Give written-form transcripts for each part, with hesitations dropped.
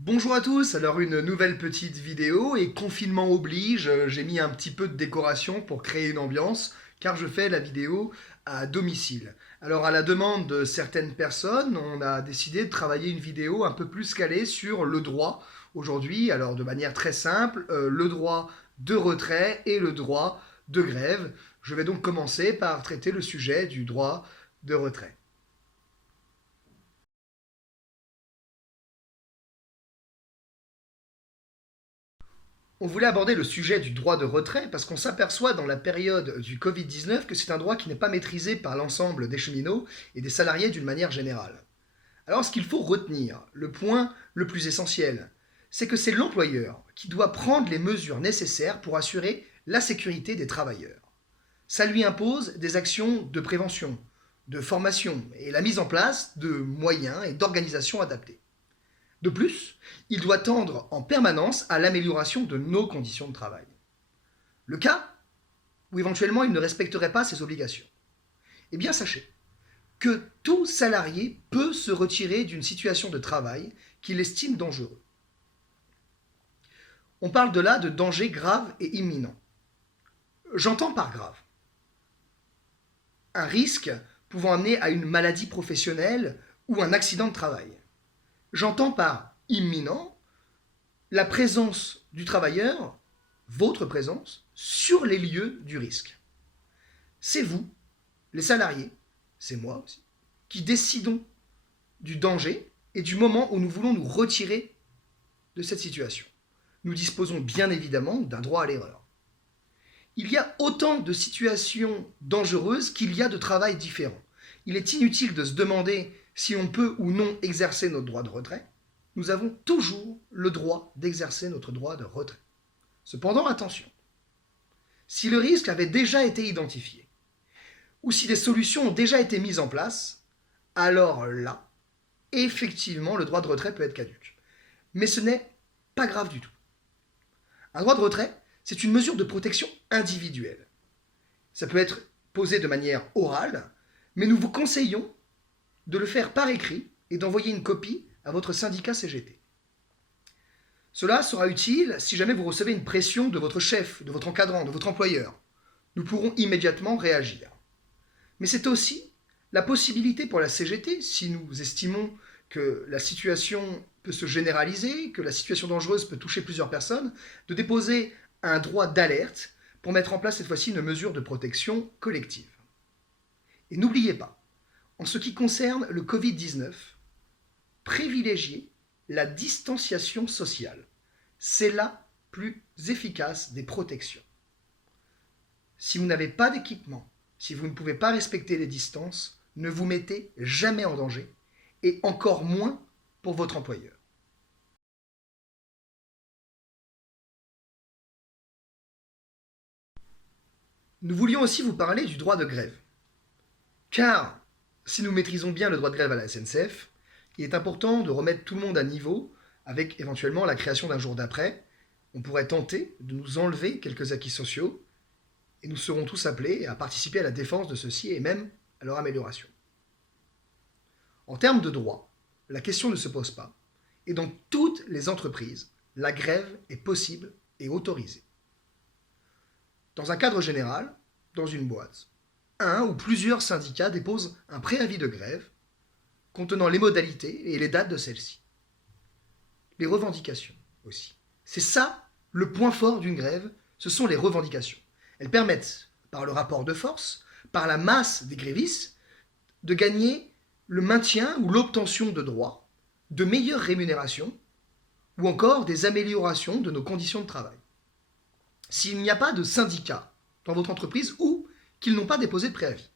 Bonjour à tous, alors une nouvelle petite vidéo et confinement oblige, j'ai mis un petit peu de décoration pour créer une ambiance car je fais la vidéo à domicile. Alors à la demande de certaines personnes, on a décidé de travailler une vidéo un peu plus calée sur le droit aujourd'hui, alors de manière très simple, le droit de retrait et le droit de grève. Je vais donc commencer par traiter le sujet du droit de retrait. On voulait aborder le sujet du droit de retrait parce qu'on s'aperçoit dans la période du Covid-19 que c'est un droit qui n'est pas maîtrisé par l'ensemble des cheminots et des salariés d'une manière générale. Alors ce qu'il faut retenir, le point le plus essentiel, c'est que c'est l'employeur qui doit prendre les mesures nécessaires pour assurer la sécurité des travailleurs. Ça lui impose des actions de prévention, de formation et la mise en place de moyens et d'organisations adaptés. De plus, il doit tendre en permanence à l'amélioration de nos conditions de travail. Le cas où éventuellement il ne respecterait pas ses obligations, eh bien sachez que tout salarié peut se retirer d'une situation de travail qu'il estime dangereux. On parle de là de danger grave et imminent. J'entends par grave un risque pouvant amener à une maladie professionnelle ou un accident de travail. J'entends par imminent la présence du travailleur, votre présence, sur les lieux du risque. C'est vous, les salariés, c'est moi aussi, qui décidons du danger et du moment où nous voulons nous retirer de cette situation. Nous disposons bien évidemment d'un droit à l'erreur. Il y a autant de situations dangereuses qu'il y a de travail différent. Il est inutile de se demander si on peut ou non exercer notre droit de retrait. Nous avons toujours le droit d'exercer notre droit de retrait. Cependant, attention, si le risque avait déjà été identifié, ou si des solutions ont déjà été mises en place, alors là, effectivement, le droit de retrait peut être caduc. Mais ce n'est pas grave du tout. Un droit de retrait, c'est une mesure de protection individuelle. Ça peut être posé de manière orale, mais nous vous conseillons de le faire par écrit et d'envoyer une copie à votre syndicat CGT. Cela sera utile si jamais vous recevez une pression de votre chef, de votre encadrant, de votre employeur. Nous pourrons immédiatement réagir. Mais c'est aussi la possibilité pour la CGT, si nous estimons que la situation peut se généraliser, que la situation dangereuse peut toucher plusieurs personnes, de déposer un droit d'alerte pour mettre en place cette fois-ci une mesure de protection collective. Et n'oubliez pas, en ce qui concerne le Covid-19, privilégiez la distanciation sociale. C'est la plus efficace des protections. Si vous n'avez pas d'équipement, si vous ne pouvez pas respecter les distances, ne vous mettez jamais en danger, et encore moins pour votre employeur. Nous voulions aussi vous parler du droit de grève. Car si nous maîtrisons bien le droit de grève à la SNCF, il est important de remettre tout le monde à niveau avec éventuellement la création d'un jour d'après. On pourrait tenter de nous enlever quelques acquis sociaux et nous serons tous appelés à participer à la défense de ceux-ci et même à leur amélioration. En termes de droit, la question ne se pose pas et dans toutes les entreprises, la grève est possible et autorisée. Dans un cadre général, dans une boîte, un ou plusieurs syndicats déposent un préavis de grève contenant les modalités et les dates de celle-ci. Les revendications aussi. C'est ça le point fort d'une grève, ce sont les revendications. Elles permettent, par le rapport de force, par la masse des grévistes, de gagner le maintien ou l'obtention de droits, de meilleures rémunérations ou encore des améliorations de nos conditions de travail. S'il n'y a pas de syndicat dans votre entreprise ou qu'ils n'ont pas déposé de préavis,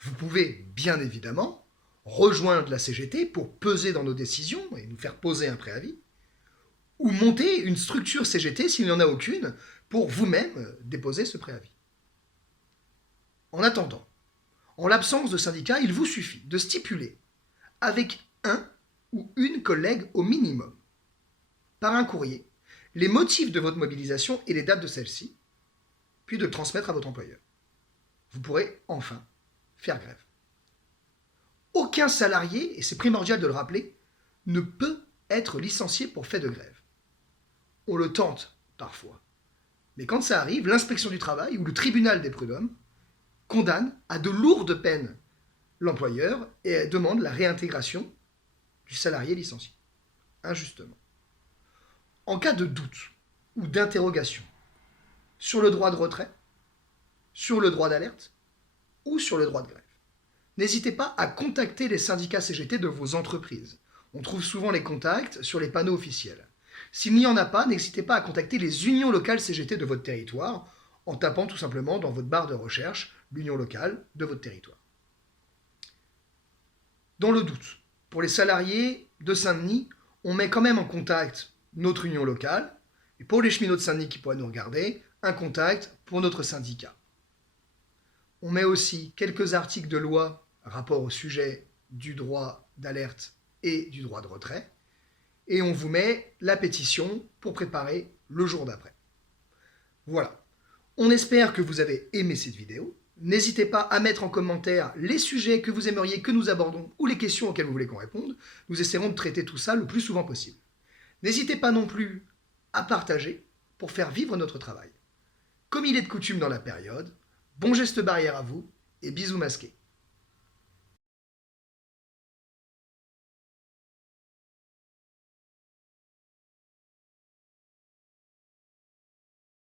vous pouvez bien évidemment rejoindre la CGT pour peser dans nos décisions et nous faire poser un préavis, ou monter une structure CGT s'il n'y en a aucune pour vous-même déposer ce préavis. En attendant, en l'absence de syndicat, il vous suffit de stipuler avec un ou une collègue au minimum, par un courrier, les motifs de votre mobilisation et les dates de celle-ci, puis de le transmettre à votre employeur. Vous pourrez enfin faire grève. Aucun salarié, et c'est primordial de le rappeler, ne peut être licencié pour fait de grève. On le tente parfois. Mais quand ça arrive, l'inspection du travail ou le tribunal des prud'hommes condamne à de lourdes peines l'employeur et demande la réintégration du salarié licencié, injustement. En cas de doute ou d'interrogation sur le droit de retrait, sur le droit d'alerte ou sur le droit de grève, n'hésitez pas à contacter les syndicats CGT de vos entreprises. On trouve souvent les contacts sur les panneaux officiels. S'il n'y en a pas, n'hésitez pas à contacter les unions locales CGT de votre territoire en tapant tout simplement dans votre barre de recherche l'union locale de votre territoire. Dans le doute, pour les salariés de Saint-Denis, on met quand même en contact notre union locale, et pour les cheminots de Saint-Denis qui pourraient nous regarder, un contact pour notre syndicat. On met aussi quelques articles de loi rapport au sujet du droit d'alerte et du droit de retrait, et on vous met la pétition pour préparer le jour d'après. Voilà. On espère que vous avez aimé cette vidéo. N'hésitez pas à mettre en commentaire les sujets que vous aimeriez que nous abordons ou les questions auxquelles vous voulez qu'on réponde. Nous essaierons de traiter tout ça le plus souvent possible. N'hésitez pas non plus à partager pour faire vivre notre travail. Comme il est de coutume dans la période, bon geste barrière à vous et bisous masqués.